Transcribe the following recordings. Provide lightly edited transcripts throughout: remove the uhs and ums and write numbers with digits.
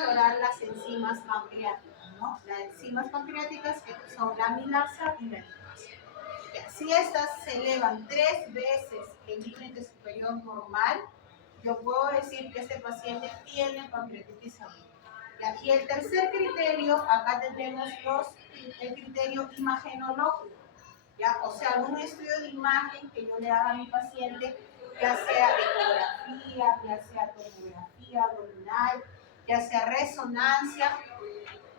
valorar las enzimas pancreáticas, ¿no? Las enzimas pancreáticas que son la amilasa y la lipasa. Si estas se elevan 3 veces el límite superior normal, yo puedo decir que este paciente tiene pancreatitis aguda. Y el tercer criterio, acá tenemos el criterio imagenológico. ¿Ya? O sea, un estudio de imagen que yo le haga a mi paciente, ya sea ecografía, ya sea tomografía abdominal, ya sea resonancia,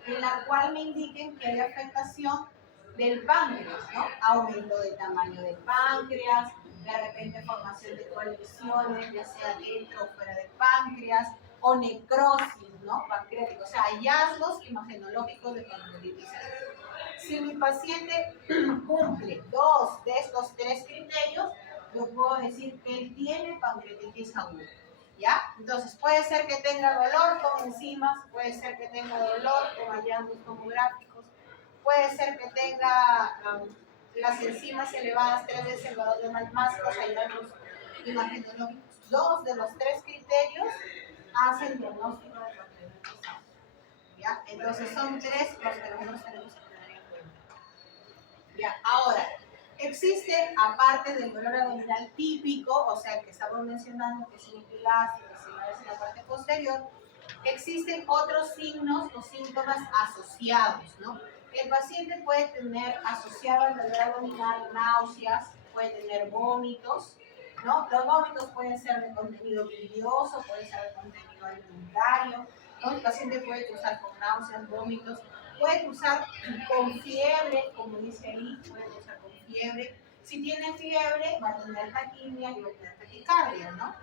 en la cual me indiquen que hay afectación del páncreas, ¿no? Aumento del tamaño del páncreas, de repente formación de colecciones, ya sea dentro o fuera del páncreas, o necrosis, ¿no? Pancreática, o sea, hallazgos imagenológicos de pancreatitis. Si mi paciente cumple 2 de estos 3 criterios, yo puedo decir que él tiene pancreatitis aguda. ¿Ya? Entonces puede ser que tenga dolor con enzimas, puede ser que tenga dolor con hallazgos tomográficos, puede ser que tenga las enzimas elevadas 3 veces el valor de más los hallazgos imagenológicos. 2 de los 3 criterios hacen diagnóstico de pancreatitis aguda. ¿Ya? Entonces son 3 los que nosotros tenemos que tener en cuenta. ¿Ya? Ahora, existe, aparte del dolor abdominal típico, o sea, el que estamos mencionando, que es un epigástrico, que se va en la parte posterior, existen otros signos o síntomas asociados, ¿no? El paciente puede tener asociado al dolor abdominal náuseas, puede tener vómitos, ¿no? Los vómitos pueden ser de contenido bilioso, pueden ser de contenido alimentario, ¿no? El paciente puede cursar con náuseas, vómitos, puede cursar con fiebre, como dice ahí, puede cursar con fiebre. Si tiene fiebre, va a tener taquimia y va a tener taquicardia, ¿no?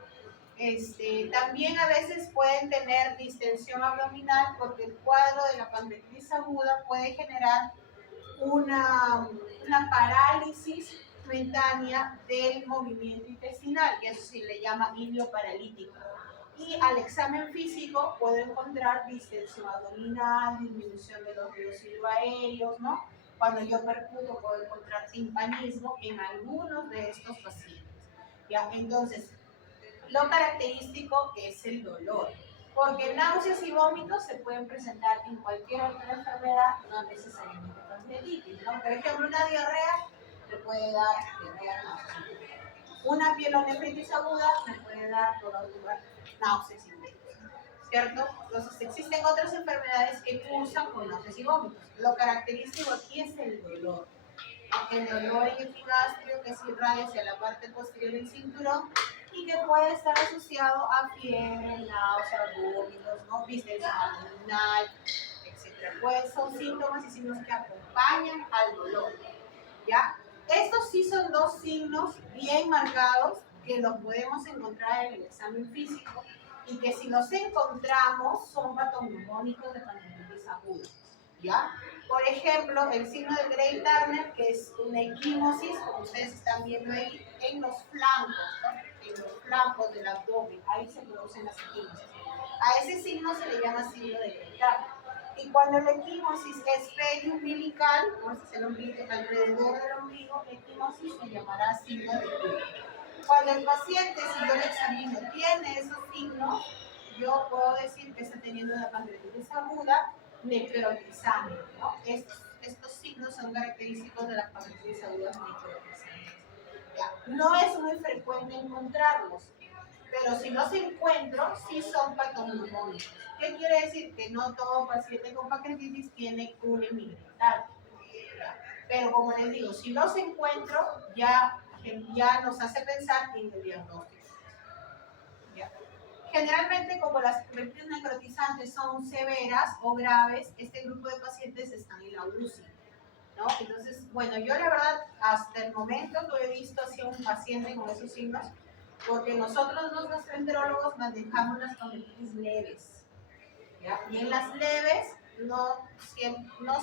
También a veces pueden tener distensión abdominal porque el cuadro de la pancreatitis aguda puede generar una parálisis momentánea del movimiento intestinal, que eso se le llama ilioparalítico. Y al examen físico puedo encontrar distensión abdominal, disminución de los ríos silvoaéreos, ¿no? Cuando yo percuto puedo encontrar timpanismo en algunos de estos pacientes. ¿Ya? Entonces, lo característico es el dolor, porque náuseas y vómitos se pueden presentar en cualquier otra enfermedad, no necesariamente pancreatitis, ¿no? Por ejemplo, una diarrea me puede dar diarrea, náuseas. Una pielonefritis aguda me puede dar náuseas y vómitos, ¿cierto? Entonces existen otras enfermedades que cursan con náuseas y vómitos. Lo característico aquí es el dolor. El dolor en epigastrio que se irradia hacia la parte posterior del cinturón y que puede estar asociado a fiebre, náuseas, vómitos, ¿no? Distensión abdominal, etc. Pues son síntomas y signos que acompañan al dolor, ¿ya? Estos sí son 2 signos bien marcados que los podemos encontrar en el examen físico y que si los encontramos son patognomónicos de pancreatitis aguda, ¿ya? Por ejemplo, el signo de Gray-Turner, que es una equimosis, como ustedes están viendo ahí, en los flancos, ¿no? En los flancos del abdomen, ahí se producen las equimosis. A ese signo se le llama signo de Gray-Turner. Y cuando la equimosis es periumbilical, como es el ombligo, alrededor del ombligo, la equimosis se llamará signo de Gray. Cuando el paciente, si yo le examino, tiene esos signos, yo puedo decir que está teniendo una pancreatitis aguda necrotizante, ¿no? Estos signos son característicos de las pancreatitis agudas necrotizantes. ¿Ya? No es muy frecuente encontrarlos, pero si los encuentro, sí son patognomónicos. ¿Qué quiere decir? Que no todo paciente con pancreatitis tiene un hemigretal. Pero como les digo, si los encuentro, ya nos hace pensar en el diagnóstico. ¿Ya? Generalmente, como las pancreatitis necrotizantes son severas o graves, este grupo de pacientes están en la UCI, ¿no? Entonces, bueno, yo la verdad, hasta el momento no he visto así un paciente con esos signos, porque nosotros los gastroenterólogos manejamos las pancreatitis leves, ¿ya? Y en las leves no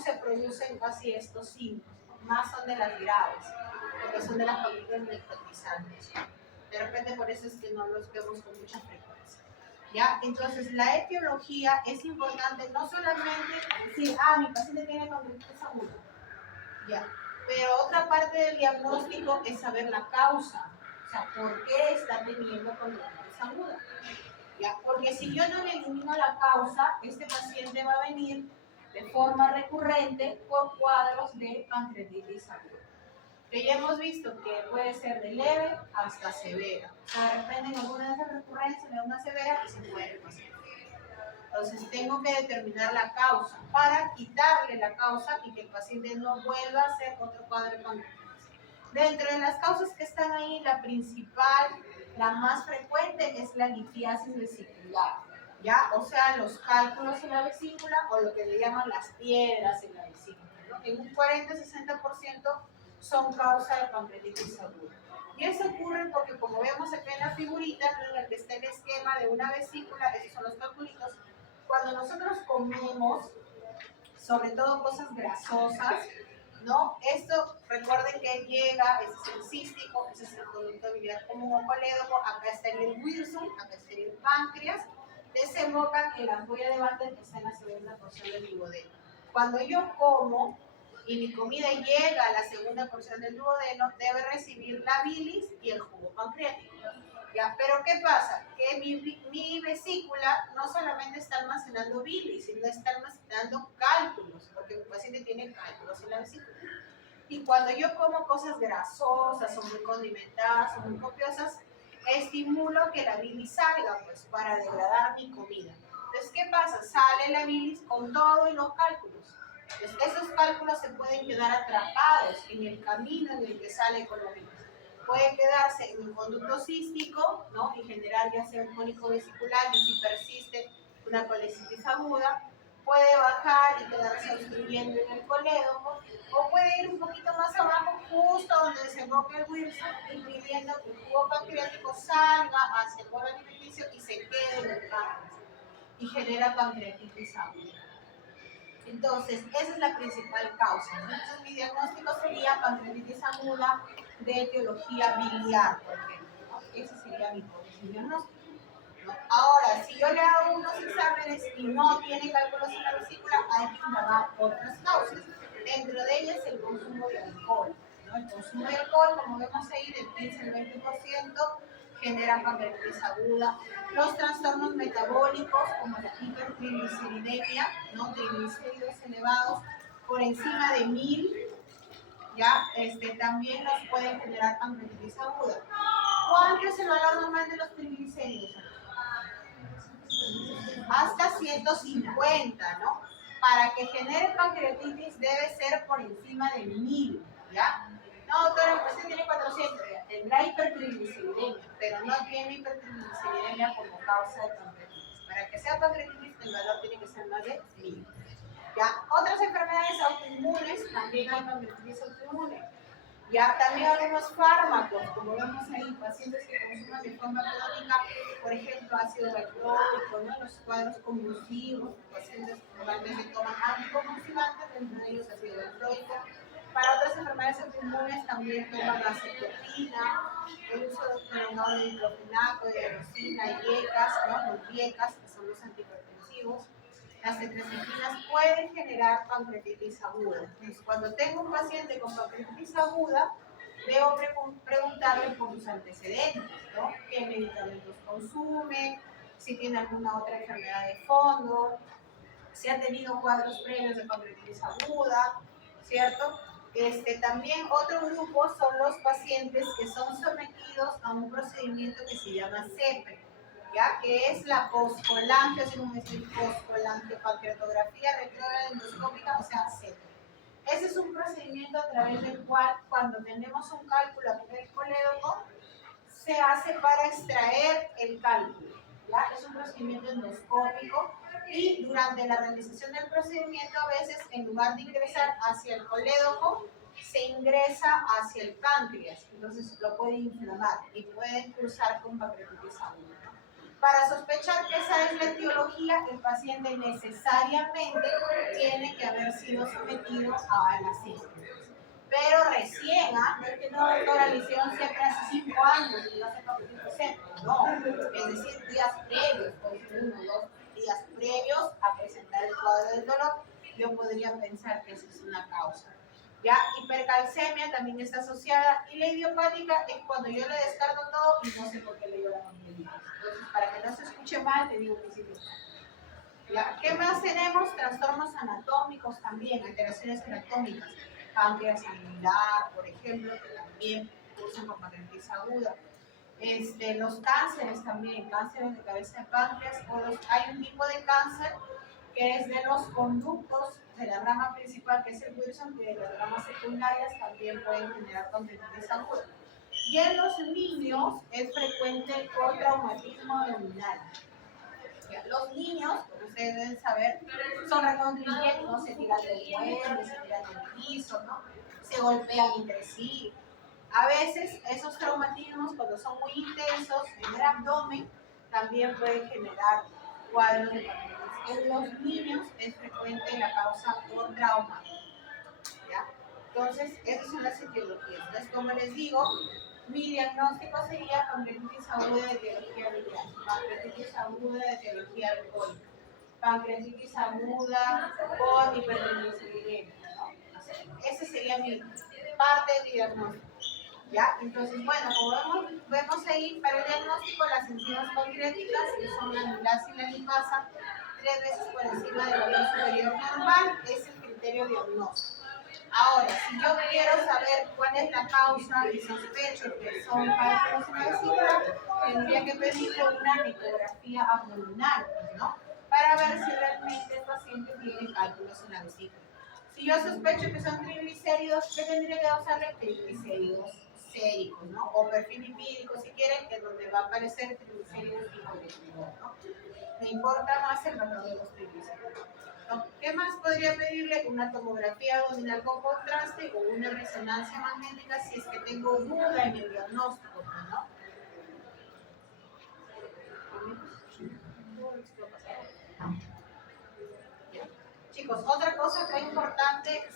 se producen casi estos signos, ¿no? Más son de las graves, porque son de las pancreatitis necrotizantes. De repente por eso es que no los vemos con mucha frecuencia. ¿Ya? Entonces la etiología es importante, no solamente decir, mi paciente tiene pancreatitis aguda, ¿ya? Pero otra parte del diagnóstico es saber la causa, o sea, por qué está teniendo pancreatitis aguda. ¿ya? Porque si yo no le elimino la causa, este paciente va a venir de forma recurrente por cuadros de pancreatitis aguda. Que ya hemos visto que puede ser de leve hasta severa. O sea, depende de alguna de esas recurrencias, de una severa, y se muere el paciente. Entonces tengo que determinar la causa para quitarle la causa y que el paciente no vuelva a hacer otro cuadro de pancreatitis. Dentro de las causas que están ahí, la principal, la más frecuente es la litiasis vesicular, ¿ya? O sea, los cálculos en la vesícula o lo que le llaman las piedras en la vesícula, ¿no? En un 40-60% son causa de pancreatitis aguda. Y eso ocurre porque, como vemos acá en la figurita, ¿no?, en el que está el esquema de una vesícula, esos son los calculitos, cuando nosotros comemos, sobre todo cosas grasosas, ¿no? Esto, recuerden que llega, ese es el cístico, ese es el conducto biliar común colédoco, acá está el Wilson, acá está el páncreas, desembocan en la ampolla de Bardet que está en la segunda porción del duodeno. Cuando yo como y mi comida llega a la segunda porción del duodeno, debe recibir la bilis y el jugo pancreático. ¿Ya? Pero ¿qué pasa? Que mi vesícula no solamente está almacenando bilis, sino está almacenando cálculos, porque mi paciente tiene cálculos en la vesícula. Y cuando yo como cosas grasosas, son muy condimentadas, son muy copiosas, estimulo que la bilis salga, pues, para degradar mi comida. Entonces, ¿qué pasa? Sale la bilis con todo y los cálculos. Entonces, esos cálculos se pueden quedar atrapados en el camino en el que sale con la bilis. Puede quedarse en el conducto cístico, ¿no?, y generar ya sea un cólico vesicular, y si persiste una colecitis aguda, puede bajar y quedarse obstruyendo en el colédoco, o puede ir un poquito más abajo, justo donde desemboca el Wilson, impidiendo que el jugo pancreático salga hacia el bolo alimenticio y se quede en el páncreas, y genera pancreatitis aguda. Entonces, esa es la principal causa, ¿no? Entonces, mi diagnóstico sería pancreatitis aguda de etiología biliar, por ejemplo, ¿no? Ese sería mi diagnóstico, ¿no? Ahora, si yo le hago unos exámenes y no tiene cálculos en la vesícula, hay que indagar otras causas. Dentro de ellas, el consumo de alcohol, ¿no? El consumo de alcohol, como vemos ahí, del 15 al 20%, genera pancreatitis aguda. Los trastornos metabólicos, como la hipertrigliceridemia, ¿no?, triglicéridos elevados por encima de 1000, ¿ya? También nos pueden generar pancreatitis aguda. ¿Cuánto es el valor normal de los triglicéridos? Hasta 150, ¿no? Para que genere pancreatitis debe ser por encima de 1000, ¿ya? No, doctora, el paciente tiene 400, tendrá hipertrigliceridemia, pero no tiene hipertrigliceridemia como causa de pancreatitis. Para que sea pancreatitis, el valor tiene que ser más de 1000. ¿Ya? Otras enfermedades autoinmunes, también hay pancreatitis autoinmune. Ya también algunos fármacos, como vemos ahí, pacientes que consuman de forma crónica, por ejemplo, ácido valproico, ¿no?, los cuadros convulsivos, pacientes normalmente toman anticonvulsivantes, dentro de ellos ácido valproico. Para otras enfermedades autoinmunes también toman la cetropina, el uso de prolongado de diclofenaco, de aerosina, IECAS, ¿no?, los IECAS, que son los antihipertensivos. Las tetraciquinas pueden generar pancreatitis aguda. Entonces, cuando tengo un paciente con pancreatitis aguda, debo preguntarle por sus antecedentes, ¿no? ¿Qué medicamentos consume? Si tiene alguna otra enfermedad de fondo, si ha tenido cuadros previos de pancreatitis aguda, ¿cierto? También otro grupo son los pacientes que son sometidos a un procedimiento que se llama CEPRE, ¿ya? Que es la postcolangio, así como decir pancreatografía retrógrada endoscópica, o sea, CEPRE. Ese es un procedimiento a través del cual, cuando tenemos un cálculo a nivel colédoco, se hace para extraer el cálculo, ¿ya? Es un procedimiento endoscópico y durante la realización del procedimiento, a veces, en lugar de ingresar hacia el colédoco, se ingresa hacia el páncreas, entonces lo puede inflamar y puede cursar con pancreatitis aguda. Para sospechar que esa es la etiología, el paciente necesariamente tiene que haber sido sometido a la CEPRE. Pero recién, no es que no, doctora, le hicieron CEPRE hace 5 años y no hace pancreatitis CEPRE, no, es decir, días previos, por ejemplo, 1 o 2 días previos a presentar el cuadro del dolor, yo podría pensar que esa es una causa. Ya, hipercalcemia también está asociada, y la idiopática es cuando yo le descargo todo y no sé por qué le dio la pancreatitis. pancreatitis. Entonces, para que no se escuche mal, te digo que sí. ¿Ya? ¿Qué más tenemos? Trastornos anatómicos también, alteraciones anatómicas. Páncreas angular, por ejemplo, que también usan con pancreatitis aguda. Los cánceres también, cánceres de cabeza de páncreas, hay un tipo de cáncer que es de los conductos de la rama principal, que es el Wilson, que de las ramas secundarias también pueden generar pancreatitis aguda. Y en los niños es frecuente el traumatismo abdominal. Los niños, como ustedes deben saber, son recontra, se tiran del mueble, se tiran del piso, ¿no? Se golpean entre sí. A veces esos traumatismos, cuando son muy intensos en el abdomen, también pueden generar cuadros de pancreatitis. En los niños es frecuente la causa por trauma. ¿Ya? Entonces, esas son las etiologías. Entonces, como les digo, mi diagnóstico sería pancreatitis aguda de etiología biliar, pancreatitis aguda de etiología alcohólica, pancreatitis aguda con hipertensión. Ese sería mi parte de mi diagnóstico. ¿Ya? Entonces, bueno, como vemos ahí, para el diagnóstico, las enzimas pancreáticas, que son la amilasa y la lipasa, 3 veces por encima del valor superior normal, es el criterio diagnóstico. Ahora, si yo quiero saber cuál es la causa y sospecho que son cálculos en la vesícula, tendría que pedirle una ecografía abdominal, ¿no? Para ver si realmente el paciente tiene cálculos en la vesícula. Si yo sospecho que son triglicéridos, ¿qué tendría que causarle? Triglicéridos séricos, ¿no? O perfil lipídico, si quieren, que es donde va a aparecer triglicéridos hipoglicemidos, ¿no? Me importa más el valor de los triglicéridos. ¿Qué más podría pedirle? Una tomografía abdominal con contraste o una resonancia magnética si es que tengo duda en el diagnóstico, ¿no? Chicos, otra cosa que es importante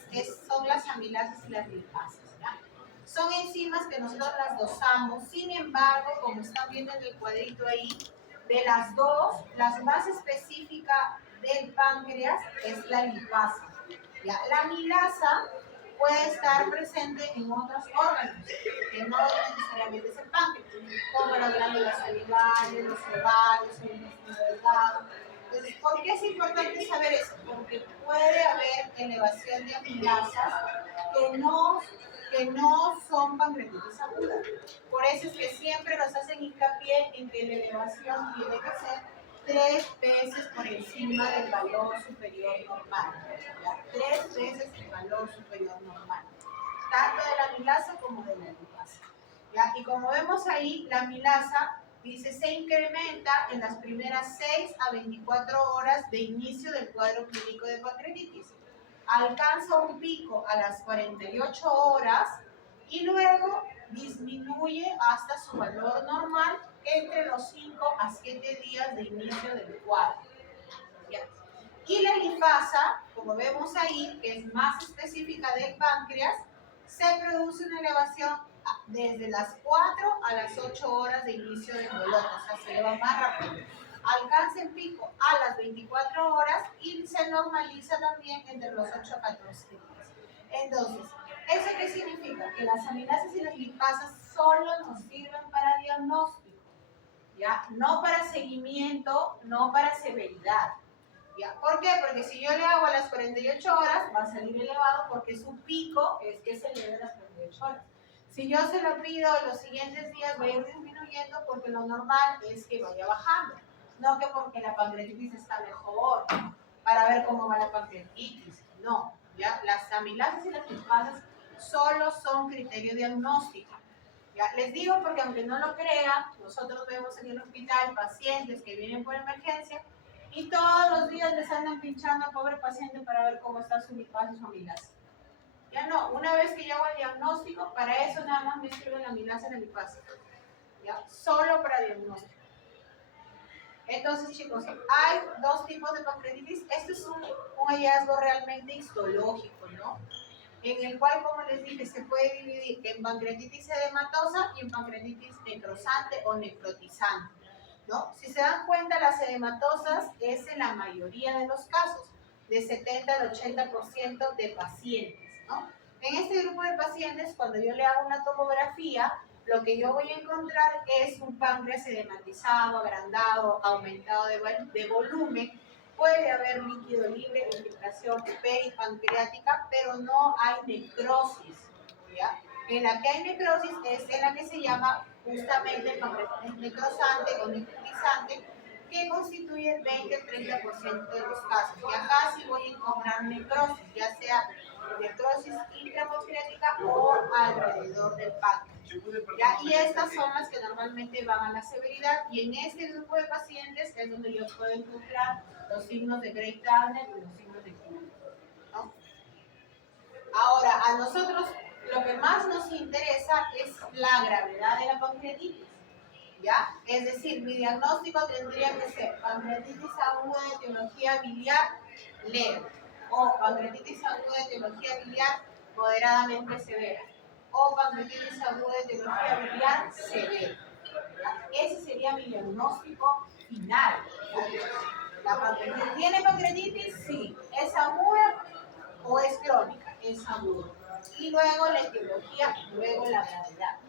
son las amilasas y las lipasas, ¿ya? Son enzimas que nosotros las dosamos, sin embargo, como están viendo en el cuadrito ahí, de las dos, la más específica del páncreas es la lipasa. ¿Ya? La amilasa puede estar presente en otros órganos, que no necesariamente es el páncreas, como las glándulas salivales, los ovarios, el intestino delgado. Entonces, ¿por qué es importante saber eso? Porque puede haber elevación de amilasas que no son pancreatitis aguda. Por eso es que siempre nos hacen hincapié en que la elevación tiene que ser 3 veces por encima del valor superior normal. ¿Ya? 3 veces el valor superior normal. Tanto de la amilasa como de la lipasa. ¿Ya? Y como vemos ahí, la amilasa dice se incrementa en las primeras 6 a 24 horas de inicio del cuadro clínico de pancreatitis. Alcanza un pico a las 48 horas y luego disminuye hasta su valor normal entre los 5 a 7 días de inicio del cuadro. ¿Ya? Y la lipasa, como vemos ahí, que es más específica del páncreas, se produce una elevación desde las 4 a las 8 horas de inicio del dolor, o sea, se eleva más rápido. Alcanza el pico a las 24 horas y se normaliza también entre los 8 a 14 días. Entonces, ¿eso qué significa? Que las amilasas y las lipasas solo nos sirven para diagnóstico, ¿ya? No para seguimiento, no para severidad. ¿Ya? ¿Por qué? Porque si yo le hago a las 48 horas, va a salir elevado porque su pico es que se eleve a las 48 horas. Si yo se lo pido los siguientes días, va a ir disminuyendo porque lo normal es que vaya bajando. No que porque la pancreatitis está mejor, para ver cómo va la pancreatitis. No, ¿ya? Las amilasas y las lipasas solo son criterio diagnóstico. ¿Ya? Les digo porque aunque no lo crean, nosotros vemos en el hospital pacientes que vienen por emergencia y todos los días les andan pinchando al pobre paciente para ver cómo está su lipasa y su amilasa. Ya no, una vez que yo hago el diagnóstico, para eso nada más me sirve la amilasa y la lipasa. ¿Ya? Solo para diagnóstico. Entonces, chicos, hay 2 tipos de pancreatitis. Este es un hallazgo realmente histológico, ¿no? En el cual, como les dije, se puede dividir en pancreatitis edematosa y en pancreatitis necrosante o necrotizante, ¿no? Si se dan cuenta, las edematosas es en la mayoría de los casos, de 70 al 80% de pacientes, ¿no? En este grupo de pacientes, cuando yo le hago una tomografía, lo que yo voy a encontrar es un páncreas edematizado, agrandado, aumentado de volumen. Puede haber líquido libre, infiltración peripancreática, pero no hay necrosis, ¿ya? En la que hay necrosis es en la que se llama justamente el pancreatitis necrosante o necrotizante, que constituye el 20-30% de los casos. Y acá sí voy a encontrar necrosis, ya sea necrosis intrapancreática o alrededor del páncreas. ¿Ya? Y estas son las que normalmente van a la severidad, y en este grupo de pacientes es donde yo puedo encontrar los signos de Grey Turner y los signos de Kuhn, ¿no? Ahora, a nosotros lo que más nos interesa es la gravedad de la pancreatitis, ¿ya? Es decir, mi diagnóstico tendría que ser pancreatitis aguda de etiología biliar leve, o pancreatitis aguda de etiología biliar moderadamente severa, o pancreatitis aguda de etiología biliar severa. Ese sería mi diagnóstico final. ¿La pancreatitis tiene pancreatitis? Sí. ¿Es aguda o es crónica? Es aguda. Y luego la etiología, luego la gravedad.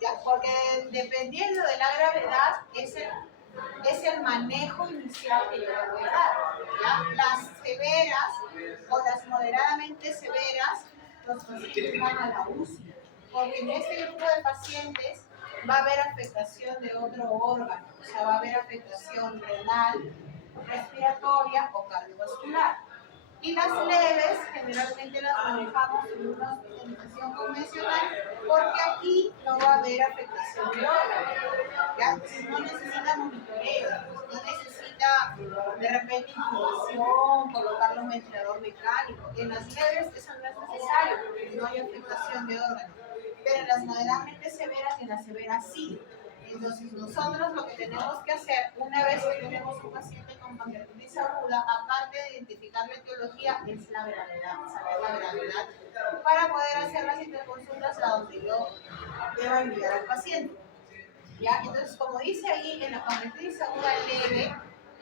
¿Ya? Porque dependiendo de la gravedad es el manejo inicial que yo le voy a dar, ¿ya? Las severas o las moderadamente severas, los pacientes van a la UCI, porque en este grupo de pacientes va a haber afectación de otro órgano, o sea, va a haber afectación renal, respiratoria o cardiovascular. Y las leves generalmente las manejamos en una hospitalización convencional, porque aquí no va a haber afectación de órganos. ¿Ya? No necesita monitoreo, no necesita de repente intubación, colocarle un ventilador mecánico. En las leves eso no es necesario porque no hay afectación de órganos. Pero en las moderadamente severas y en las severas sí. Entonces nosotros lo que tenemos que hacer una vez que tenemos un paciente con pancreatitis aguda, aparte de identificar la etiología, es la gravedad, saber la gravedad para poder hacer las interconsultas a donde yo debo enviar al paciente. ¿Ya? Entonces, como dice ahí, en la pancreatitis aguda leve,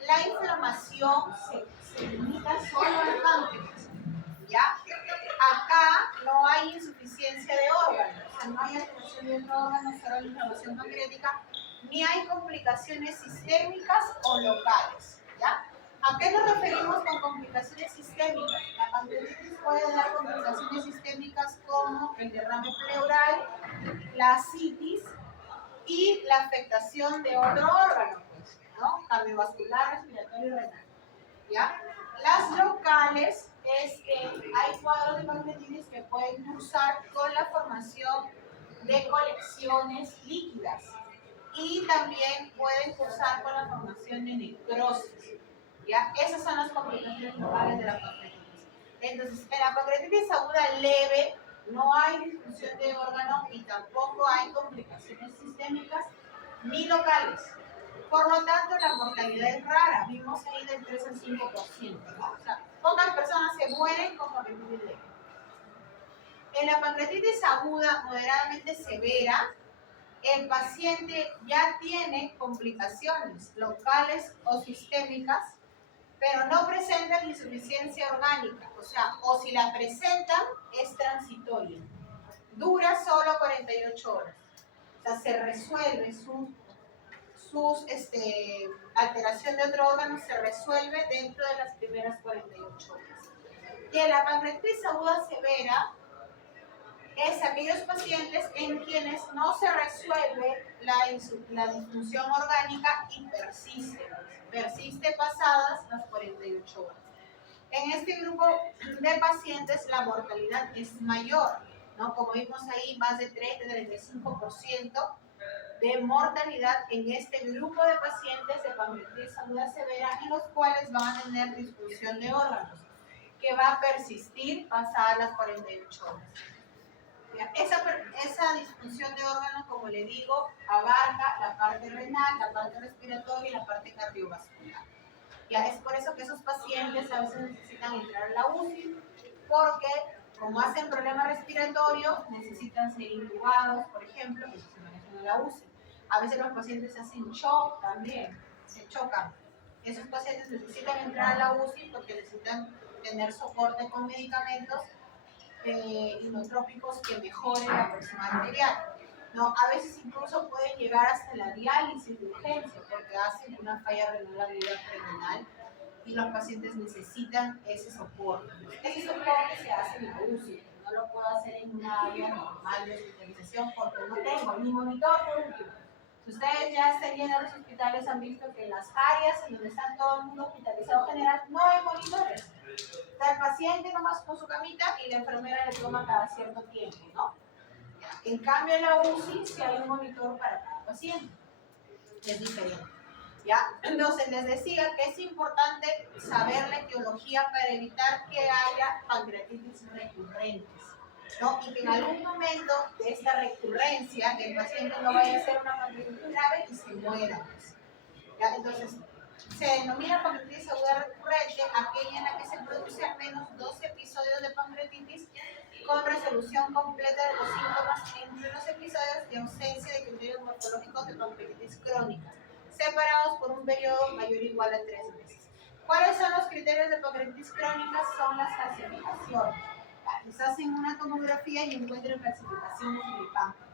la inflamación se limita solo al páncreas. ¿Ya? Acá no hay insuficiencia de órganos, o sea, no hay alteración de otro órgano, solo la inflamación pancreática, ni hay complicaciones sistémicas o locales. ¿Ya? ¿A qué nos referimos con complicaciones sistémicas? La pancreatitis puede dar complicaciones sistémicas como el derrame pleural, la ascitis y la afectación de otro órgano, pues, ¿no? Cardiovascular, respiratorio y renal. ¿Ya? Las locales es que hay cuadros de pancreatitis que pueden cursar con la formación de colecciones líquidas y también pueden cursar con la formación de necrosis. ¿Ya? Esas son las complicaciones locales de la pancreatitis. Entonces, en la pancreatitis aguda leve no hay disfunción de órgano y tampoco hay complicaciones sistémicas ni locales. Por lo tanto, la mortalidad es rara. Vimos ahí del 3 al 5%, ¿no? O sea, pocas personas se mueren con pancreatitis leve. En la pancreatitis aguda moderadamente severa, el paciente ya tiene complicaciones locales o sistémicas, pero no presentan insuficiencia orgánica. O sea, o si la presentan, es transitoria. Dura solo 48 horas. O sea, se resuelve alteración de otro órgano se resuelve dentro de las primeras 48 horas. Y en la pancreatitis aguda severa es aquellos pacientes en quienes no se resuelve la disfunción orgánica y persiste pasadas las 48 horas. En este grupo de pacientes la mortalidad es mayor, ¿no? Como vimos ahí, más de 30-35% de mortalidad en este grupo de pacientes de pancreatitis aguda severa, en los cuales van a tener disfunción de órganos, que va a persistir pasadas las 48 horas. Esa disfunción de órganos, como le digo, abarca la parte renal, la parte respiratoria y la parte cardiovascular. Ya es por eso que esos pacientes a veces necesitan entrar a la UCI, porque como hacen problemas respiratorios, necesitan ser intubados, por ejemplo, y se manejan en la UCI. A veces los pacientes hacen shock también, se chocan. Esos pacientes necesitan entrar a la UCI porque necesitan tener soporte con medicamentos inotrópicos que mejoren la presión arterial. ¿no? A veces incluso pueden llegar hasta la diálisis de urgencia porque hacen una falla renal aguda terminal y los pacientes necesitan ese soporte. Ese soporte se hace en la UCI, no lo puedo hacer en una área normal de hospitalización porque no tengo ni monitor por último. Si ustedes ya están yendo a los hospitales han visto que en las áreas en donde está todo el mundo hospitalizado general no hay monitores. Está el paciente nomás con su camita y la enfermera le toma cada cierto tiempo, ¿no? En cambio en la UCI sí hay un monitor para cada paciente. Es diferente. ¿Ya? Entonces les decía que es importante saber la etiología para evitar que haya pancreatitis recurrentes, ¿no? Y que en algún momento de esta recurrencia el paciente no vaya a ser una pancreatitis grave y se muera. ¿Ya? Entonces se denomina pancreatitis aguda recurrente aquella en la que se produce al menos 2 episodios de pancreatitis con resolución completa de los síntomas entre los episodios de ausencia de criterios morfológicos de pancreatitis crónica, separados por un periodo mayor o igual a 3 meses. ¿Cuáles son los criterios de pancreatitis crónica? Son las calcificaciones. Les hacen una tomografía y encuentran calcificaciones en el páncreas.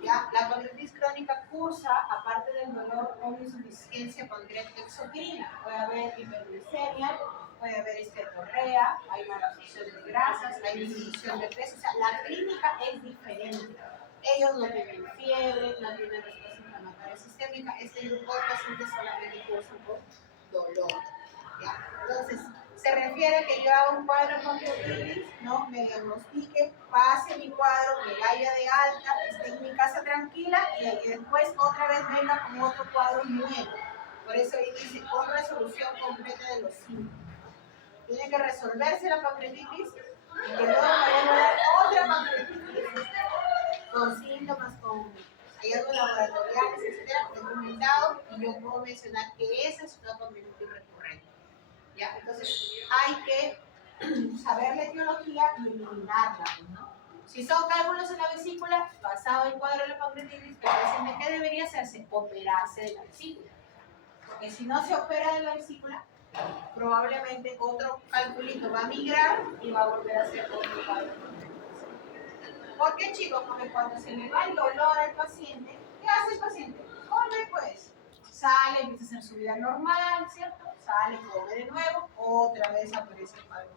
¿Ya? La pancreatitis crónica cursa, aparte del dolor o insuficiencia pancreática exocrina. Puede haber hiperglicemia, puede haber esteatorrea, hay mala absorción de grasas, hay disminución de peso. O sea, la clínica es diferente. Ellos no tienen fiebre, no tienen respuesta inflamatoria sistémica. Este grupo de pacientes solamente cursan por dolor. ¿Ya? Entonces, se refiere a que yo haga un cuadro de pancreatitis, ¿no? Me diagnostique, pase mi cuadro, me vaya de alta, esté en mi casa tranquila y después otra vez venga con otro cuadro nuevo. Por eso ahí dice con resolución completa de los síntomas. Tiene que resolverse la pancreatitis y que luego me vaya a dar otra pancreatitis con síntomas, con hallazgos laboratoriales, etcétera, documentado, y yo puedo mencionar que esa es una pancreatitis recurrente. ¿Ya? Entonces hay que saber la etiología y eliminarla, ¿no? Si son cálculos en la vesícula, basado en el cuadro de la pancreatitis, ¿qué debería hacerse? Operarse de la vesícula. Porque si no se opera de la vesícula, probablemente otro calculito va a migrar y va a volver a hacer otro cuadro. ¿Por qué, chicos? Porque cuando se le va el dolor al paciente, ¿qué hace el paciente? Come, pues. Sale, empieza a hacer su vida normal, ¿cierto? Sale, come de nuevo, otra vez aparece el cuadro.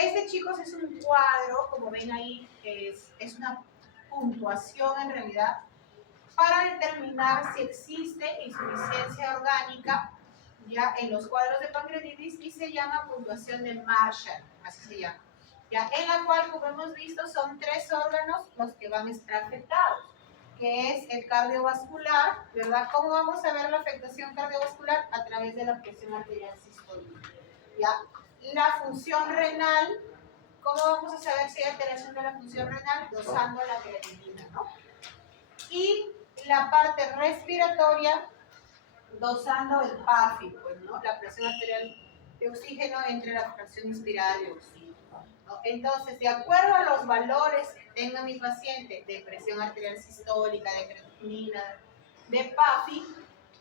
Este, chicos, es un cuadro, como ven ahí, es una puntuación en realidad para determinar si existe insuficiencia orgánica ya en los cuadros de pancreatitis y se llama puntuación de Marshall, así se llama. Ya, en la cual, como hemos visto, son 3 órganos los que van a estar afectados, que es el cardiovascular, ¿verdad? ¿Cómo vamos a ver la afectación cardiovascular? A través de la presión arterial sistólica. ¿Ya? La función renal, ¿cómo vamos a saber si hay alteración de la función renal? Dosando la creatinina, ¿no? Y la parte respiratoria, dosando el PAFI, pues, ¿no? La presión arterial de oxígeno entre la fracción inspirada de oxígeno, ¿no? Entonces, de acuerdo a los valores que tenga mi paciente de presión arterial sistólica, de creatinina, de PAFI,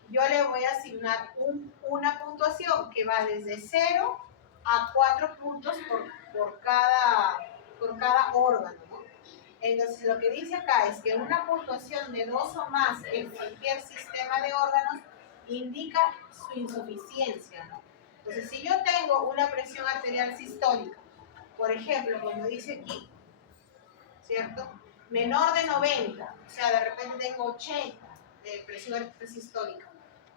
yo le voy a asignar una puntuación que va desde 0 a 4 puntos por cada órgano, ¿no? Entonces, lo que dice acá es que una puntuación de 2 o más en cualquier sistema de órganos indica su insuficiencia, ¿no? Entonces, si yo tengo una presión arterial sistólica, por ejemplo, como dice aquí, ¿cierto? Menor de 90, o sea, de repente tengo 80 de presión arterial sistólica,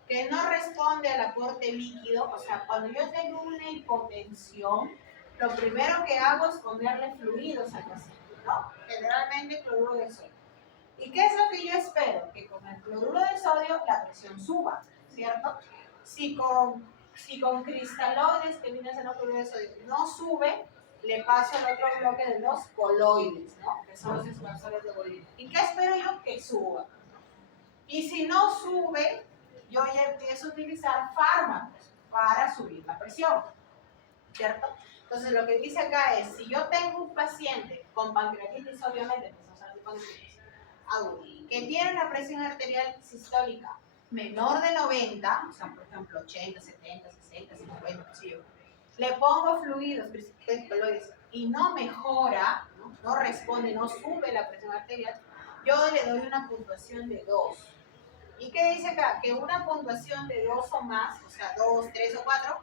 que no responde al aporte líquido, o sea, cuando yo tengo una hipotensión, lo primero que hago es ponerle fluidos al paciente, ¿no? Generalmente cloruro de sodio. ¿Y qué es lo que yo espero? Que con el cloruro de sodio la presión suba, ¿cierto? Si con cristaloides que vienen siendo cloruro de sodio no sube, le paso al otro bloque de los coloides, ¿no? Que son los expansores de Bolívar. ¿Y qué espero yo? Que suba. Y si no sube, yo ya empiezo a utilizar fármacos para subir la presión, ¿cierto? Entonces, lo que dice acá es, si yo tengo un paciente con pancreatitis, obviamente, empezamos a hablar de pancreatitis aguda, que tiene una presión arterial sistólica menor de 90, o sea, por ejemplo, 80, 70, 60, 50, qué sé yo, le pongo fluidos, coloides, y no mejora, no responde, no sube la presión arterial, yo le doy una puntuación de 2. ¿Y qué dice acá? Que una puntuación de 2 o más, o sea, 2, 3 o 4,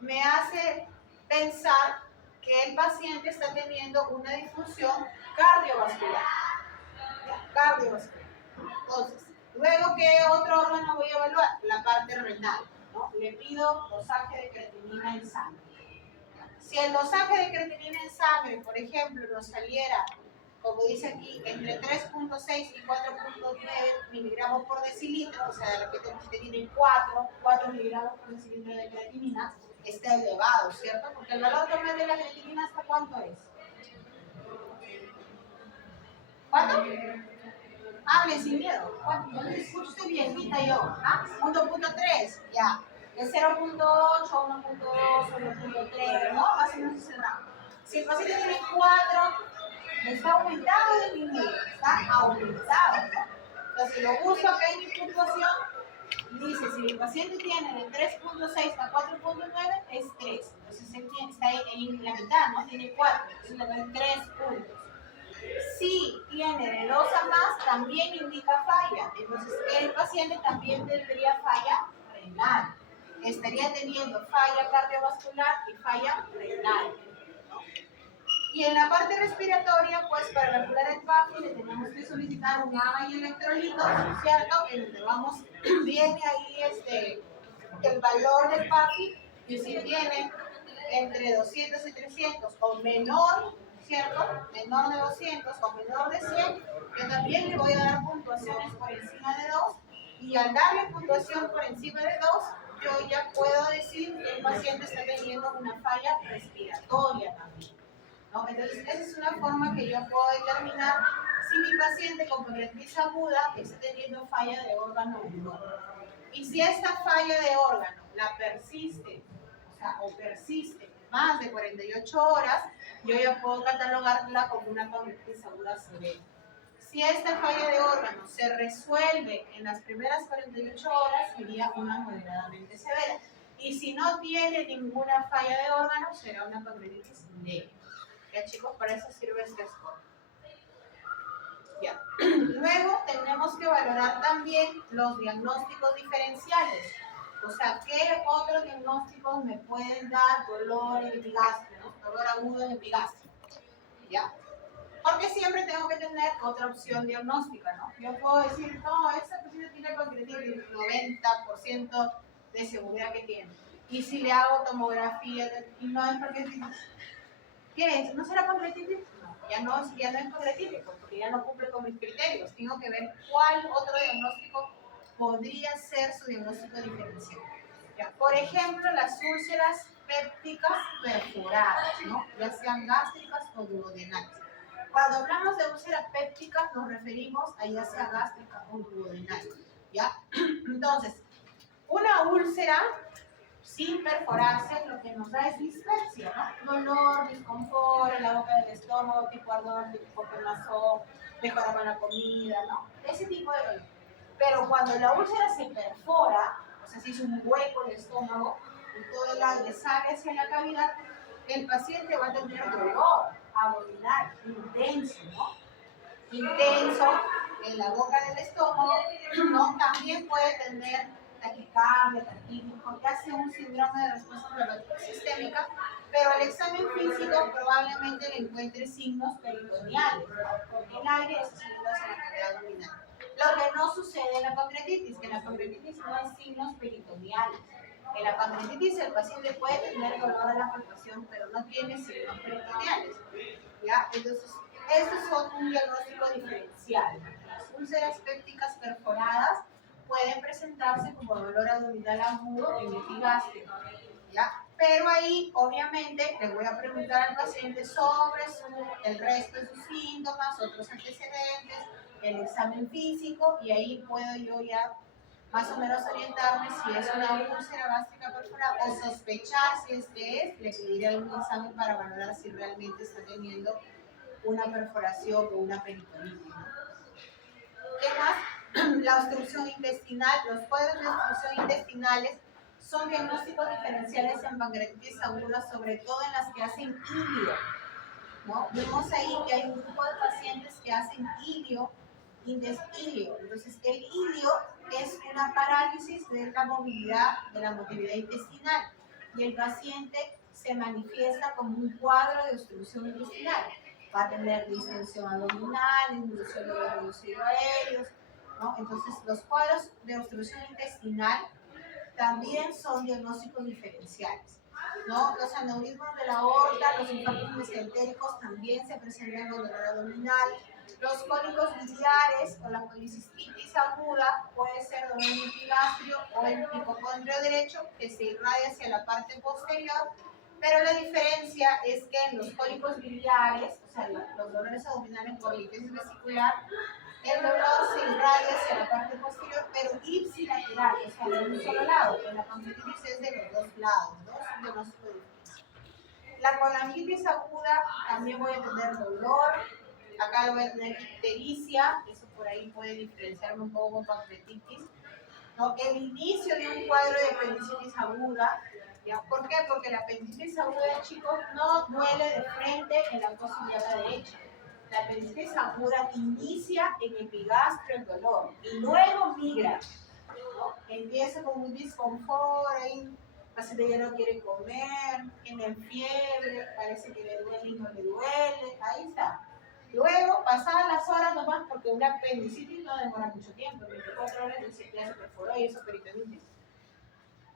me hace pensar que el paciente está teniendo una disfunción cardiovascular. Cardiovascular. Entonces, luego, ¿qué otro órgano voy a evaluar? La parte renal, ¿no? Le pido dosaje de creatinina en sangre. Si el dosaje de creatinina en sangre, por ejemplo, nos saliera, como dice aquí, entre 3.6 y 4.9 miligramos por decilitro, o sea, de repente usted tiene 4 miligramos por decilitro de creatinina, está elevado, ¿cierto? Porque el valor normal de la creatinina, ¿hasta cuánto es? ¿Cuánto? Hable sin miedo. ¿Cuánto? No te escucho, estoy viejita yo. ¿Ah? 1.3, ya. Es 0.8, 1.2, 1.3, ¿no? Más o menos ese rango. Si el paciente tiene 4, está aumentado o disminuido. Está aumentado, ¿no? Entonces, lo uso acá en mi puntuación. Dice, si el paciente tiene de 3.6 a 4.9, es 3. Entonces, él está en la mitad, ¿no? Tiene 4. Entonces, le doy 3 puntos. Si tiene de 2 a más, también indica falla. Entonces, el paciente también tendría falla renal. Estaría teniendo falla cardiovascular y falla renal, ¿no? Y en la parte respiratoria, pues para regular el PAFI le tenemos que solicitar un GAMA y electrolitos, ¿cierto? En donde vamos, viene ahí el valor del PAFI, y si tiene entre 200 y 300 o menor, ¿cierto? Menor de 200 o menor de 100, yo también le voy a dar puntuaciones por encima de 2, y al darle puntuación por encima de 2, yo ya puedo decir que el paciente está teniendo una falla respiratoria también, ¿no? Entonces, esa es una forma que yo puedo determinar si mi paciente con pancreatitis aguda está teniendo falla de órgano o no. Y si esta falla de órgano la persiste, o persiste más de 48 horas, yo ya puedo catalogarla como una pancreatitis aguda severa. Si esta falla de órgano se resuelve en las primeras 48 horas, sería una moderadamente severa. Y si no tiene ninguna falla de órgano, será una pancreatitis leve. Ya, chicos, para eso sirve este score. Ya. Luego tenemos que valorar también los diagnósticos diferenciales. O sea, ¿qué otros diagnósticos me pueden dar dolor en epigastrio, ¿no? Dolor agudo en epigastrio? ¿Ya? Porque siempre tengo que tener otra opción diagnóstica, ¿no? Yo puedo decir, no, esta persona tiene pancreatitis, 90% de seguridad que tiene. Y si le hago tomografía y no es pancreatitis, ¿qué es? ¿No será pancreatitis? No, ya no es pancreatitis, porque ya no cumple con mis criterios. Tengo que ver cuál otro diagnóstico podría ser su diagnóstico diferencial. Ya, por ejemplo, las úlceras pépticas perforadas, ¿no? Ya sean gástricas o duodenales. Cuando hablamos de úlceras pépticas nos referimos a ya sea gástrica o duodenal, ¿ya? Entonces, una úlcera sin perforarse lo que nos da es dispepsia, ¿no? Dolor, disconfort en la boca del estómago, tipo ardor, tipo quemazón, mejora con la comida, ¿no? Ese tipo de dolor. Pero cuando la úlcera se perfora, o sea, se hizo un hueco en el estómago y todo el aire sale hacia la cavidad, el paciente va a tener dolor abdominal intenso, ¿no? Intenso en la boca del estómago, ¿no? También puede tener taquicardia, taquígrafo, que hace un síndrome de respuesta inflamatoria sistémica, pero al examen físico probablemente le encuentre signos peritoneales, ¿no? Porque el aire es signos en la cavidad abdominal. Lo que no sucede en la pancreatitis, que en la pancreatitis no hay signos peritoneales. En la pancreatitis el paciente puede tener dolor en la palpación, pero no tiene signos peritoneales, ¿ya? Entonces, estos son un diagnóstico diferencial. Las úlceras pépticas perforadas pueden presentarse como dolor abdominal agudo en epigastrio, ¿ya? Pero ahí, obviamente, le voy a preguntar al paciente sobre el resto de sus síntomas, otros antecedentes, el examen físico, y ahí puedo yo ya más o menos orientarme si es una úlcera gástrica perforada o sospechar si es que es, le pediré algún examen para valorar si realmente está teniendo una perforación o una peritonitis, ¿no? ¿Qué más? La obstrucción intestinal, los cuadros de obstrucción intestinales son diagnósticos diferenciales en pancreatitis aguda, sobre todo en las que hacen ilio. ¿no? Vemos ahí que hay un grupo de pacientes que hacen ilio, ilio. Entonces, el ilio es una parálisis de la movilidad intestinal y el paciente se manifiesta como un cuadro de obstrucción intestinal. Va a tener distensión abdominal, disminución de los velocitos aéreos, ¿no? Entonces, los cuadros de obstrucción intestinal también son diagnósticos diferenciales, ¿no? Los aneurismas de la aorta, los infartos mesentéricos también se presentan con dolor abdominal. Los cólicos biliares o la policistitis aguda puede ser dolor en el epigastrio o el hipocondrio derecho que se irradia hacia la parte posterior, pero la diferencia es que en los cólicos biliares, o sea, los dolores abdominales por litis vesicular, el dolor se irradia hacia la parte posterior, pero ipsilateral, o sea, de un solo lado. En la pancreatitis es de los dos lados, ¿no? Es un diagnóstico difícil. La colangitis aguda también voy a tener dolor. Acá lo voy a tener ictericia, eso por ahí puede diferenciarme un poco con pancreatitis, ¿no? El inicio de un cuadro de apendicitis aguda, ¿ya? ¿Por qué? Porque la apendicitis aguda, chicos, no duele de frente en la fosa ilíaca derecha. La apendicitis aguda inicia en el epigastrio el dolor y luego migra, ¿no? Empieza con un disconfort, ahí el paciente ya no quiere comer, tiene fiebre, parece que le duele y no le duele, ahí está. Luego, pasadas las horas nomás, porque una apendicitis no demora mucho tiempo, 24 horas ya se perforó y eso peritonitis.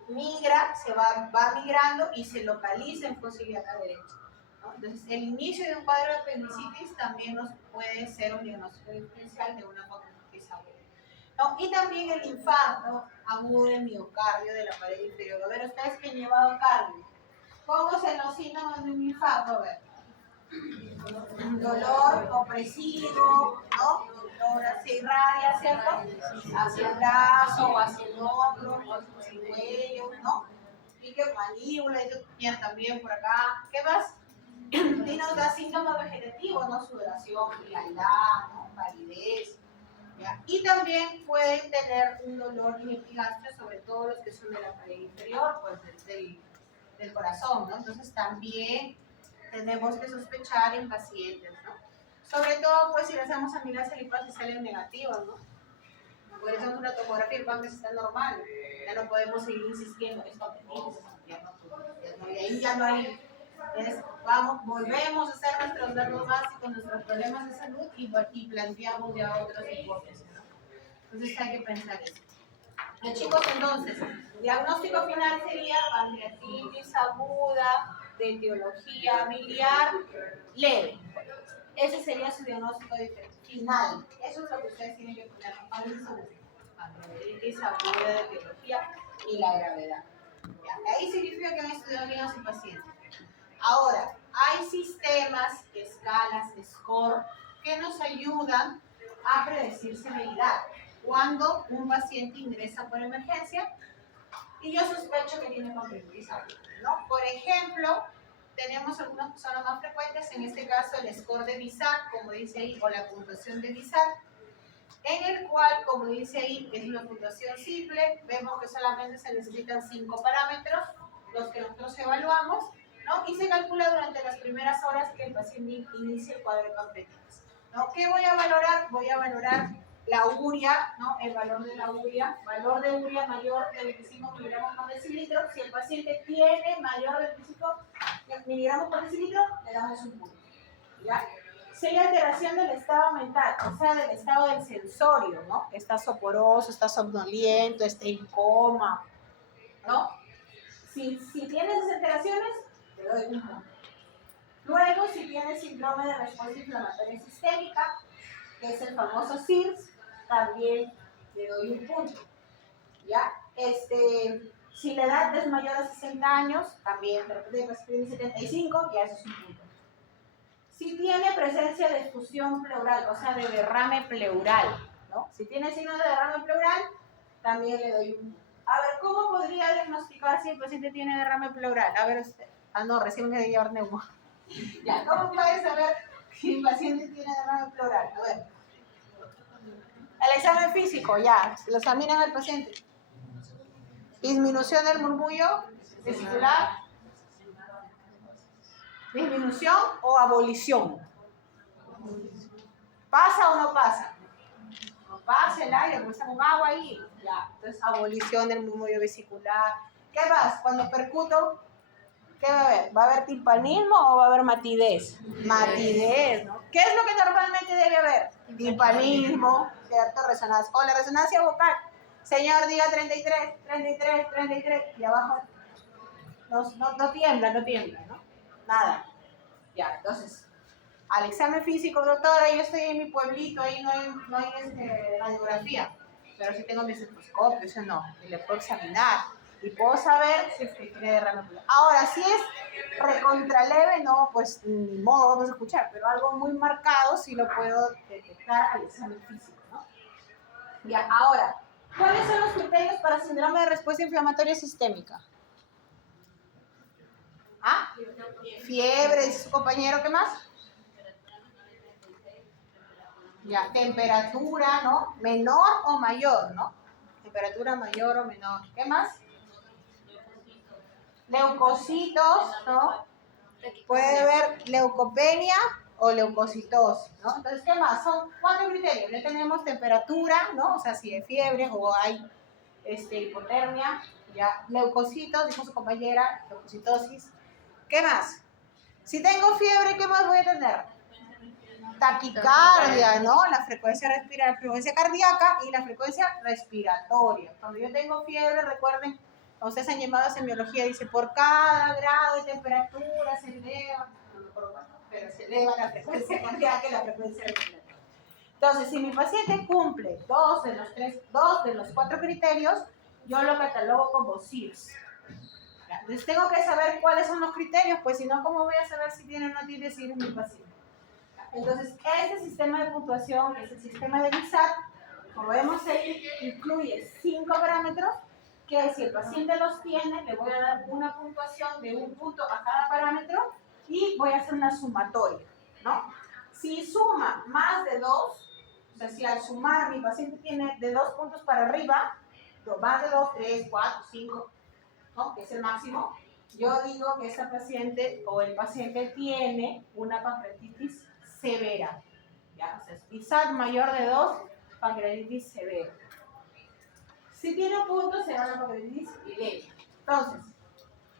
Migra, va migrando y se localiza en fosa ilíaca derecha, ¿no? Entonces, el inicio de un cuadro de apendicitis también nos puede ser un diagnóstico diferencial de una pancreatitis aguda, ¿no? Y también el infarto agudo del miocardio de la pared inferior. A ver, ustedes que han llevado cardio, ¿cómo se los síntomas de un infarto? A ver, dolor opresivo, ¿no? Dolor se irradia, ¿cierto? Hacia el brazo, o hacia el hombro, o hacia el cuello, ¿no? Pique mandíbula, y también por acá. ¿Qué más? Y nos da síntomas vegetativos, ¿no? Sudoración, frialdad, ¿no? Palidez, ¿ya? Y también pueden tener un dolor en el epigastrio, sobre todo los que son de la pared inferior, pues del corazón, ¿no? Entonces también tenemos que sospechar en pacientes, ¿no? Sobre todo, pues, si le hacemos amilas lipas y salen negativas, ¿no? Por eso una tomografía del páncreas está normal. Ya no podemos seguir insistiendo, esto apendicitis, y ahí ya no hay. Volvemos a hacer nuestros datos básicos, nuestros problemas de salud y planteamos ya otras hipótesis, ¿no? Entonces hay que pensar eso. Chicos, entonces, diagnóstico final sería pancreatitis aguda, de etiología biliar leve. Ese sería su diagnóstico final. Eso es lo que ustedes tienen que poner. Pancreatitis aguda de etiología y la gravedad. ¿Ya? Ahí significa que han estudiado bien a su paciente. Ahora, hay sistemas, escalas, score, que nos ayudan a predecir severidad. Cuando un paciente ingresa por emergencia y yo sospecho que tiene pancreatitis aguda, ¿no? Por ejemplo, tenemos algunos que son los más frecuentes, en este caso el score de Visart, como dice ahí, o la puntuación de Visart, en el cual, como dice ahí, es una puntuación simple, vemos que solamente se necesitan 5 parámetros, los que nosotros evaluamos, ¿no? Y se calcula durante las primeras horas que el paciente inicie el cuadro de pancreatitis, ¿no? ¿Qué voy a valorar? Voy a valorar la urea, ¿no? El valor de la urea, valor de urea mayor de 25 miligramos por decilitro. Si el paciente tiene mayor de 25 miligramos por decilitro, le damos un punto, ¿ya? Si hay alteración del estado mental, o sea, del estado del sensorio, ¿no? Está soporoso, está somnoliento, está en coma, ¿no? Si tiene esas alteraciones, te doy un punto. Luego, si tiene síndrome de respuesta inflamatoria sistémica, que es el famoso SIRS, también le doy un punto, ¿ya? Si la edad es mayor a 60 años, también, de repente tiene 75, ya eso es un punto. Si tiene presencia de effusión pleural, o sea, de derrame pleural, ¿no? Si tiene signo de derrame pleural, también le doy un punto. A ver, ¿cómo podría diagnosticar si el paciente tiene derrame pleural? A ver, usted. No, recién me dio neuma. Ya, ¿cómo puede saber si el paciente tiene derrame pleural? A ver. El examen físico, ya, lo examinan al paciente. Disminución del murmullo vesicular. ¿Disminución o abolición? ¿Pasa o no pasa? No pasa el aire, porque está con agua ahí. Ya, entonces abolición del murmullo vesicular. ¿Qué más? Cuando percuto, ¿qué va a haber? ¿Va a haber timpanismo o va a haber matidez? Matidez, ¿no? ¿Qué es lo que normalmente debe haber? Timpanismo, ¿cierto? Resonancia. O la resonancia vocal. Señor, diga 33, 33, 33. Y abajo no tiembla, ¿no? Nada. Ya, entonces, al examen físico, doctora, yo estoy en mi pueblito, ahí no hay radiografía, pero sí tengo mi estetoscopio, eso no, y le puedo examinar y puedo saber si es que tiene derrame ocular. Ahora, si es recontraleve, no, pues ni modo, vamos a escuchar, pero algo muy marcado sí lo puedo detectar al examen físico, ¿no? Ya, ahora, ¿cuáles son los criterios para síndrome de respuesta inflamatoria sistémica? ¿Ah? Fiebre, dice su compañero, ¿qué más? Ya, temperatura, ¿no? Menor o mayor, ¿no? Temperatura mayor o menor. ¿Qué más? Leucocitos, ¿no? Puede haber leucopenia o leucocitosis, ¿no? Entonces, ¿qué más? Son 4 criterios. Ya tenemos temperatura, ¿no? O sea, si hay fiebre o hay hipotermia, ya. Leucocitos, dijo su compañera, leucocitosis. ¿Qué más? Si tengo fiebre, ¿qué más voy a tener? Taquicardia, ¿no? La frecuencia cardíaca y la frecuencia respiratoria. Cuando yo tengo fiebre, recuerden, cuando ustedes han llamado a semiología, dice, por cada grado de temperatura se eleva, no me acuerdo cuánto, pero se eleva la frecuencia cardíaca y la frecuencia respiratoria. Entonces, si mi paciente cumple dos de los 4 criterios, yo lo catalogo como CIRS. Entonces, tengo que saber cuáles son los criterios, pues si no, ¿cómo voy a saber si tiene o no tiene CIRS mi paciente? Entonces, este sistema de puntuación es el sistema de BISAT. Como vemos ahí, incluye 5 parámetros que si el paciente los tiene, le voy a dar una puntuación de 1 punto a cada parámetro y voy a hacer una sumatoria, ¿no? Si suma más de 2, o sea, si al sumar mi paciente tiene de 2 puntos para arriba, más de 2, 3, 4, 5, ¿no? Que es el máximo, yo digo que esta paciente o el paciente tiene una pancreatitis severa, ¿ya? O sea, es BISAT mayor de 2, pancreatitis severa. Si tiene puntos, será una pancreatitis leve. Entonces,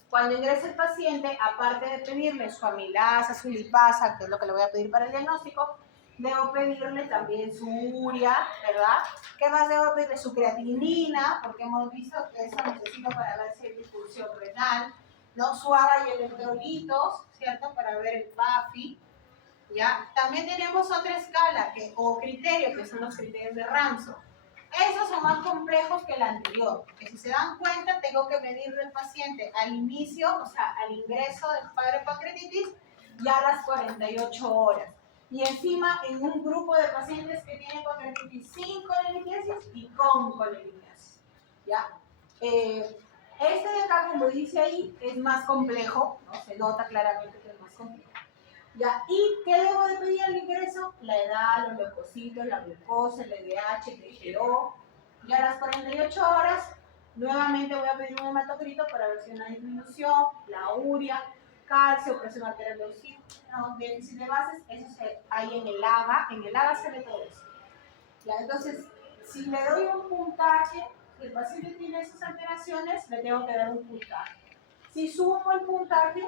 cuando ingrese el paciente, aparte de pedirle su amilasa, su lipasa, que es lo que le voy a pedir para el diagnóstico, debo pedirle también su urea, ¿verdad? ¿Qué más debo pedirle? Su creatinina, porque hemos visto que eso necesito para ver si hay difusión renal, ¿no? Su AGA y electrolitos, ¿cierto? Para ver el PAFI. ¿Ya? También tenemos otra escala o criterio, que son los criterios de Ramsor. Esos son más complejos que el anterior, porque si se dan cuenta, tengo que medirle al paciente al inicio, o sea, al ingreso del cuadro de pancreatitis, ya a las 48 horas. Y encima, en un grupo de pacientes que tienen pancreatitis sin colelitiasis y con colelitiasis. ¿Ya? Este de acá, como dice ahí, es más complejo, ¿no? Se nota claramente que es más complejo. ¿Ya? ¿Y qué debo de pedir al ingreso? La edad, los leucocitos, la glucosa, el LDH, el TGO. Ya a las 48 horas, nuevamente voy a pedir un hematocrito para ver si hay una disminución, la urea, calcio, presión arterial de oxígeno, déficit de bases, eso hay en el AGA. En el AGA se ve todo eso. ¿Ya? Entonces, si le doy un puntaje, si el paciente tiene esas alteraciones, le tengo que dar un puntaje. Si sumo el puntaje,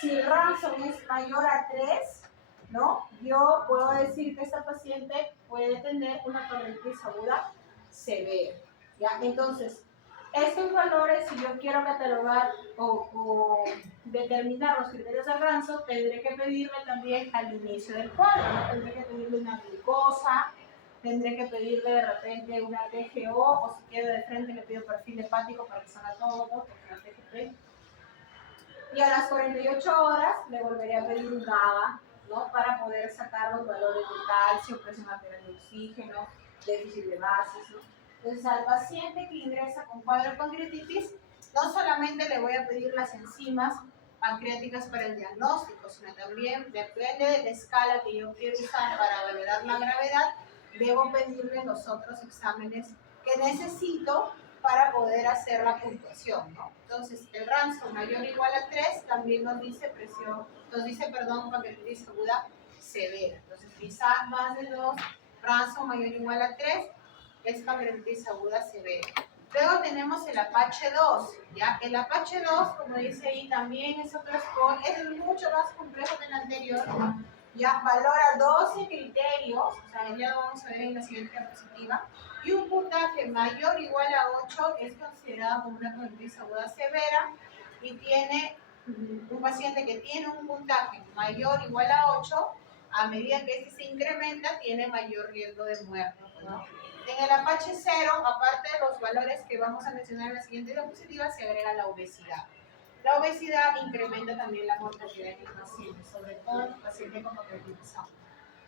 si el Ramsor es mayor a 3, ¿no? Yo puedo decir que esta paciente puede tener una pancreatitis aguda severa, ¿ya? Entonces, estos valores, si yo quiero catalogar o determinar los criterios de Ramsor, tendré que pedirle también al inicio del cuadro, ¿no? Tendré que pedirle una glucosa, tendré que pedirle de repente una TGO, o si quiero de frente le pido perfil hepático para que salga todo, porque no TGP. Y a las 48 horas le volveré a pedir un GABA, ¿no? Para poder sacar los valores de calcio, presión arterial de oxígeno, déficit de bases, ¿no? Entonces, al paciente que ingresa con cuadro de pancreatitis, no solamente le voy a pedir las enzimas pancreáticas para el diagnóstico, sino también, depende de la escala que yo quiero usar para valorar la gravedad, debo pedirle los otros exámenes que necesito para poder hacer la puntuación, ¿no? Entonces, el ransom mayor o igual a 3 también nos dice pancreatitis aguda severa. Entonces, quizá más de 2, ransom mayor o igual a 3 es pancreatitis aguda severa. Luego tenemos el Apache 2, ¿ya? El Apache 2, como dice ahí, también es otro score, es mucho más complejo que el anterior, ya valora 12 criterios, o sea, ya lo vamos a ver en la siguiente diapositiva, y un puntaje mayor o igual a 8 es considerado como una pancreatitis aguda severa y tiene un paciente que tiene un puntaje mayor o igual a 8, a medida que este se incrementa, tiene mayor riesgo de muerte, ¿no? En el Apache 0, aparte de los valores que vamos a mencionar en la siguiente diapositiva, se agrega la obesidad. La obesidad incrementa también la mortalidad en el paciente, sobre todo en el paciente con pancreatitis aguda.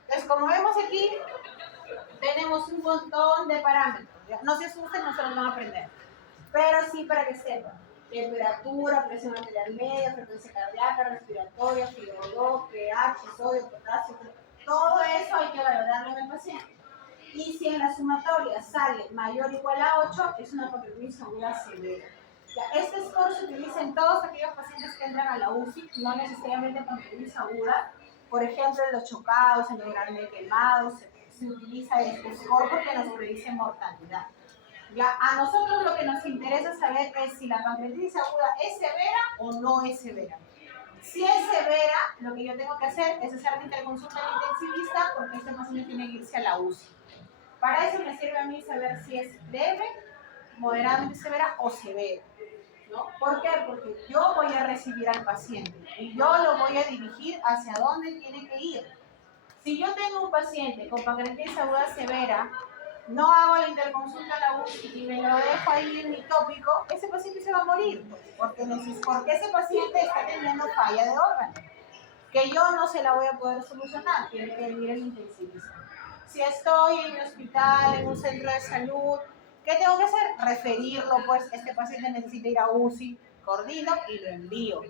Entonces, como vemos aquí, tenemos un montón de parámetros. ¿Ya? No se asusten, no se los van a aprender. Pero sí para que sepan. Temperatura, presión arterial media, frecuencia cardíaca, respiratoria, fibra 2, pH, sodio, potasio, todo eso hay que valorarlo en el paciente. Y si en la sumatoria sale mayor o igual a 8, es una pancreatitis aguda severa. Ya, este score se utiliza en todos aquellos pacientes que entran a la UCI, no necesariamente pancreatitis aguda. Por ejemplo, en los chocados, en los grandes quemados, se utiliza este score porque nos predice mortalidad. Ya, a nosotros lo que nos interesa saber es si la pancreatitis aguda es severa o no es severa. Si es severa, lo que yo tengo que hacer es hacer la interconsulta al intensivista porque este paciente tiene que irse a la UCI. Para eso me sirve a mí saber si es leve, moderadamente severa o severa, ¿no? ¿Por qué? Porque yo voy a recibir al paciente y yo lo voy a dirigir hacia dónde tiene que ir. Si yo tengo un paciente con pancreatitis aguda severa, no hago la interconsulta a la UCI y me lo dejo ahí en mi tópico, ese paciente se va a morir, porque ese paciente está teniendo falla de órgano, que yo no se la voy a poder solucionar, tiene que venir el intensivista. Si estoy en un hospital, en un centro de salud, ¿qué tengo que hacer? Referirlo, pues este paciente necesita ir a UCI, coordino y lo envío.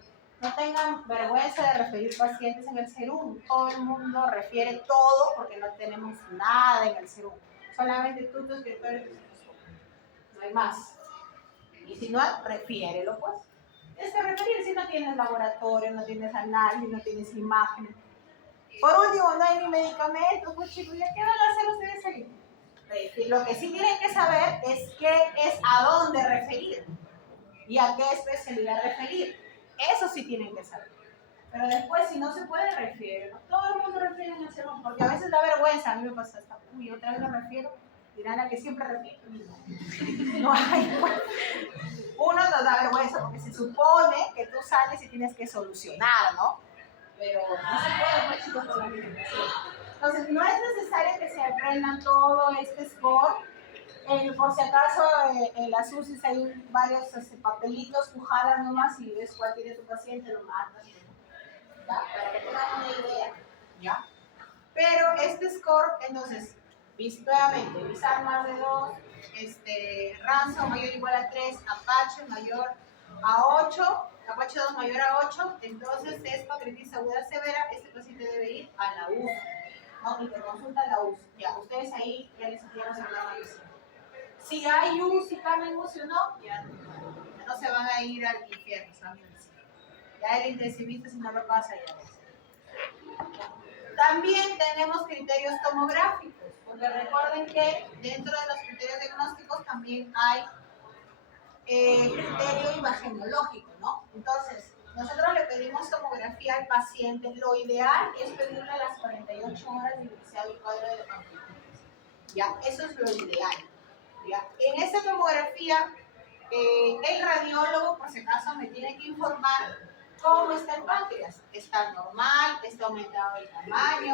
No tengan vergüenza de referir pacientes en el SERUM. Todo el mundo refiere todo porque no tenemos nada en el SERUM. Solamente tú, tu escritorio, no hay más. Y si no, refiérelo, pues. Es que referir si no tienes laboratorio, no tienes análisis, no tienes imágenes. Por último, no hay ni medicamentos, pues chicos, ¿ya qué van a hacer ustedes ahí? Lo que sí tienen que saber es a dónde referir y a qué especialidad referir. Eso sí tienen que saber. Pero después, si no se puede, refiere. ¿No? Todo el mundo refiere en el SERUM, porque a veces da vergüenza. A mí me pasa hasta, uy, otra vez lo refiero. Dirán a que siempre refiero. No hay. Uno nos da vergüenza porque se supone que tú sales y tienes que solucionar, ¿no? Pero no se puede, pues, chicos, por la alimentación. Entonces, no es necesario que se aprendan todo este score. Por si acaso, en las UCIs hay varios papelitos, tú jalas nomás y ves cuál tiene tu paciente, lo mandas. ¿Ya? Para que tengan una idea. ¿Ya? Pero este score, entonces, nuevamente, visar más de 2, ransom mayor o igual a 3, Apache mayor a 8, Apache 2 mayor a 8, entonces es pancreatitis aguda severa, este paciente debe ir a la UCI, ¿no? Interconsulta a la UCI. Ya, ustedes ahí ya les quiero hacer la revisión. Si hay UCI, Carmen UCI o no, ya no se van a ir al infierno, ¿saben? Ya el intensivista si no lo pasa ya ves. También tenemos criterios tomográficos, porque recuerden que dentro de los criterios diagnósticos también hay criterio imagenológico, ¿no? Entonces, nosotros le pedimos tomografía al paciente. Lo ideal es pedirle a las 48 horas de iniciado el cuadro de pancreatitis. ¿Ya? Eso es lo ideal. ¿Ya? En esta tomografía, el radiólogo, por si acaso, me tiene que informar cómo está el páncreas. ¿Está normal? ¿Está aumentado el tamaño?